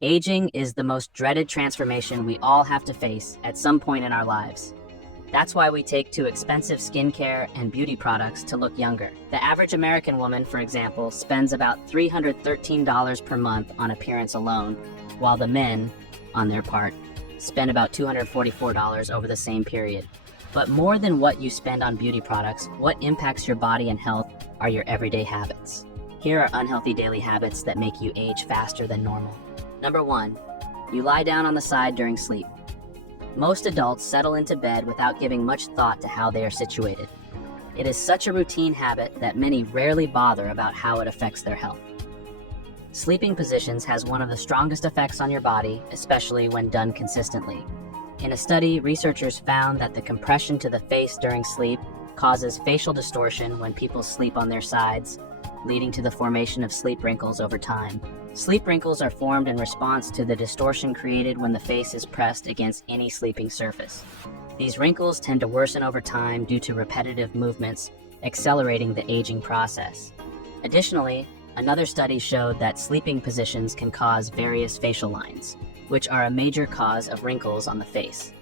Aging is the most dreaded transformation we all have to face at some point in our lives. That's why we take to expensive skincare and beauty products to look younger. The average American woman, for example, spends about $313 per month on appearance alone, while the men, on their part, spend about $244 over the same period. But more than what you spend on beauty products, what impacts your body and health are your everyday habits. Here are unhealthy daily habits that make you age faster than normal. Number 1, you lie down on the side during sleep. Most adults settle into bed without giving much thought to how they are situated. It is such a routine habit that many rarely bother about how it affects their health. Sleeping positions has one of the strongest effects on your body, especially when done consistently. In a study, researchers found that the compression to the face during sleep causes facial distortion when people sleep on their sides, leading to the formation of sleep wrinkles over time. Sleep wrinkles are formed in response to the distortion created when the face is pressed against any sleeping surface. These wrinkles tend to worsen over time due to repetitive movements, accelerating the aging process. Additionally, another study showed that sleeping positions can cause various facial lines, which are a major cause of wrinkles on the face.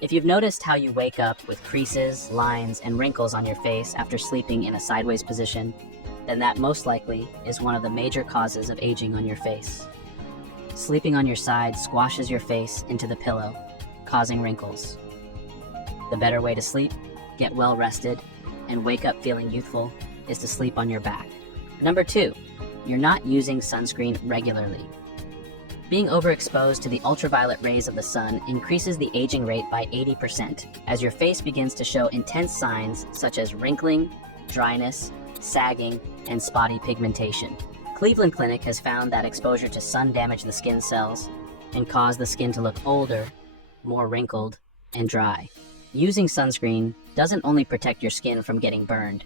If you've noticed how you wake up with creases, lines, and wrinkles on your face after sleeping in a sideways position, then that most likely is one of the major causes of aging on your face. Sleeping on your side squashes your face into the pillow, causing wrinkles. The better way to sleep, get well rested, and wake up feeling youthful is to sleep on your back. Number 2, you're not using sunscreen regularly. Being overexposed to the ultraviolet rays of the sun increases the aging rate by 80% as your face begins to show intense signs such as wrinkling, dryness, sagging, and spotty pigmentation. Cleveland Clinic has found that exposure to sun damage the skin cells and cause the skin to look older, more wrinkled, and dry. Using sunscreen doesn't only protect your skin from getting burned,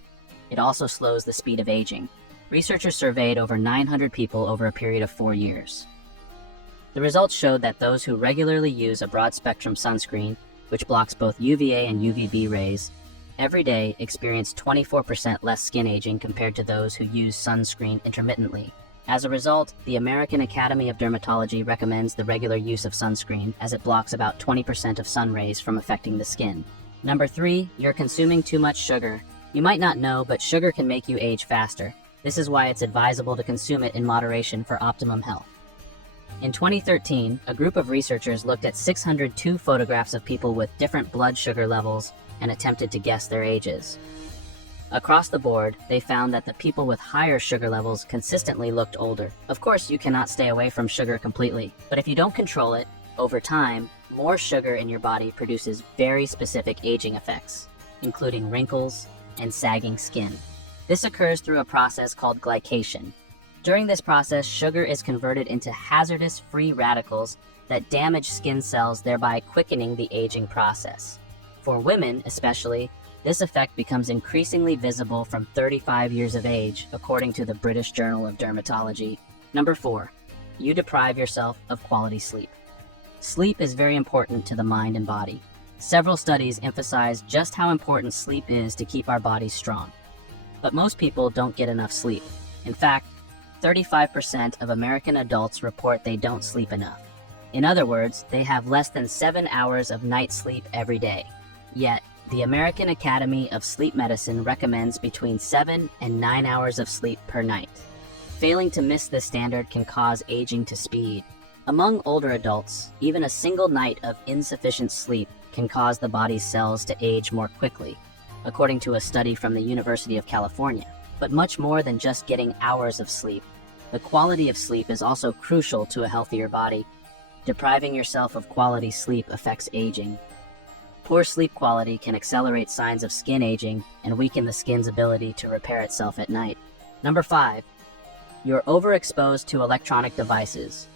it also slows the speed of aging. Researchers surveyed over 900 people over a period of 4 years. The results showed that those who regularly use a broad-spectrum sunscreen, which blocks both UVA and UVB rays, every day experience 24% less skin aging compared to those who use sunscreen intermittently. As a result, the American Academy of Dermatology recommends the regular use of sunscreen as it blocks about 20% of sun rays from affecting the skin. Number 3, you're consuming too much sugar. You might not know, but sugar can make you age faster. This is why it's advisable to consume it in moderation for optimum health. In 2013, a group of researchers looked at 602 photographs of people with different blood sugar levels and attempted to guess their ages. Across the board, they found that the people with higher sugar levels consistently looked older. Of course, you cannot stay away from sugar completely, but if you don't control it, over time, more sugar in your body produces very specific aging effects, including wrinkles and sagging skin. This occurs through a process called glycation. During this process, sugar is converted into hazardous free radicals that damage skin cells, thereby quickening the aging process. For women, especially, this effect becomes increasingly visible from 35 years of age, according to the British Journal of Dermatology. Number 4, you deprive yourself of quality sleep. Sleep is very important to the mind and body. Several studies emphasize just how important sleep is to keep our bodies strong. But most people don't get enough sleep. In fact, 35% of American adults report they don't sleep enough. In other words, they have less than 7 hours of night sleep every day. Yet, the American Academy of Sleep Medicine recommends between 7 and 9 hours of sleep per night. Failing to miss this standard can cause aging to speed. Among older adults, even a single night of insufficient sleep can cause the body's cells to age more quickly, according to a study from the University of California. But much more than just getting hours of sleep, the quality of sleep is also crucial to a healthier body. Depriving yourself of quality sleep affects aging. Poor sleep quality can accelerate signs of skin aging and weaken the skin's ability to repair itself at night. Number 5, you're overexposed to electronic devices.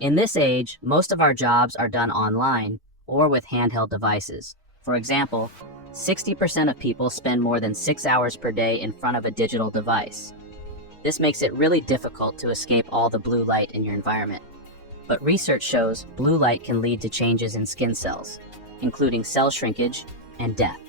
In this age, most of our jobs are done online or with handheld devices. For example, 60% of people spend more than 6 hours per day in front of a digital device. This makes it really difficult to escape all the blue light in your environment. But research shows blue light can lead to changes in skin cells, including cell shrinkage and death.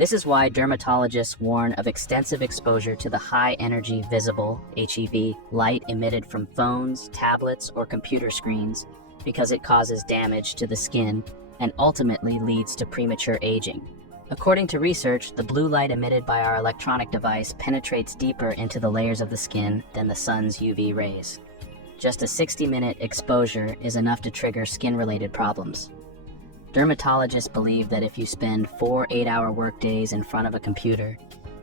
This is why dermatologists warn of extensive exposure to the high-energy visible (HEV) light emitted from phones, tablets, or computer screens because it causes damage to the skin and ultimately leads to premature aging. According to research, the blue light emitted by our electronic device penetrates deeper into the layers of the skin than the sun's UV rays. Just a 60-minute exposure is enough to trigger skin-related problems. Dermatologists believe that if you spend 4 8-hour workdays in front of a computer,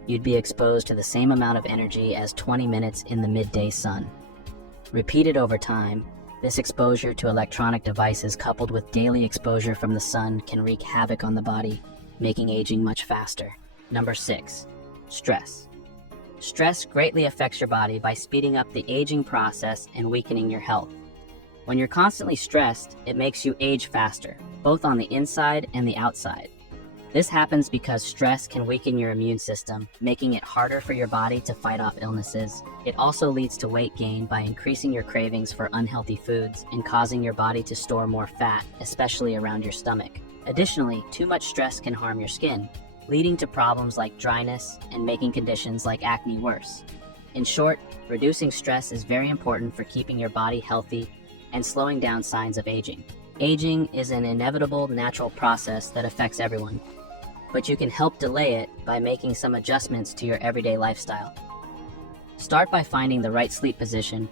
you'd be exposed to the same amount of energy as 20 minutes in the midday sun. Repeated over time, this exposure to electronic devices coupled with daily exposure from the sun can wreak havoc on the body, making aging much faster. Number 6. Stress. Stress greatly affects your body by speeding up the aging process and weakening your health. When you're constantly stressed, it makes you age faster, both on the inside and the outside. This happens because stress can weaken your immune system, making it harder for your body to fight off illnesses. It also leads to weight gain by increasing your cravings for unhealthy foods and causing your body to store more fat, especially around your stomach. Additionally, too much stress can harm your skin, leading to problems like dryness and making conditions like acne worse. In short, reducing stress is very important for keeping your body healthy and slowing down signs of aging. Aging is an inevitable natural process that affects everyone, but you can help delay it by making some adjustments to your everyday lifestyle. Start by finding the right sleep position,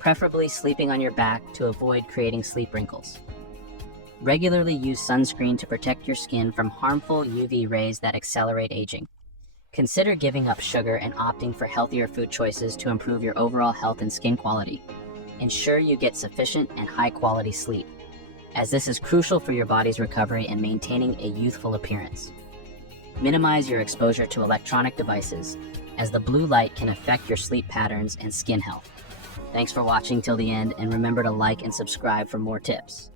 preferably sleeping on your back to avoid creating sleep wrinkles. Regularly use sunscreen to protect your skin from harmful UV rays that accelerate aging. Consider giving up sugar and opting for healthier food choices to improve your overall health and skin quality. Ensure you get sufficient and high-quality sleep, as this is crucial for your body's recovery and maintaining a youthful appearance. Minimize your exposure to electronic devices, as the blue light can affect your sleep patterns and skin health. Thanks for watching till the end, and remember to like and subscribe for more tips.